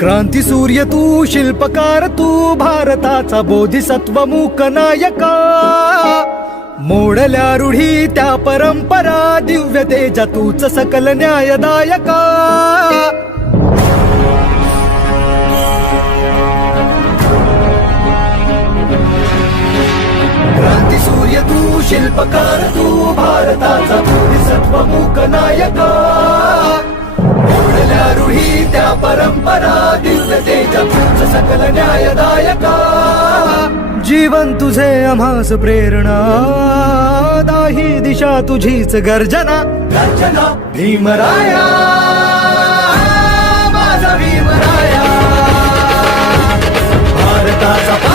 क्रांती सूर्य तू, शिल्पकार तू, भारताचा बोधिसत्व मूक नायका. मोडल्या रूढी त्या परंपरा, दिव्य तेजा तूच सकल न्यायदायका. क्रांती सूर्य तू, शिल्पकार तू, भारताचा बोधिसत्व मूक नायका. मोडल्या रूढी त्या परंपरा, दिव्य तेजा तूच सकल न्यायदायका. जीवन तुझे आम्हास प्रेरणा, दाही दिशा तुझीच गर्जना. गर्जना भीमराया, माझा भीमराया. भारताचा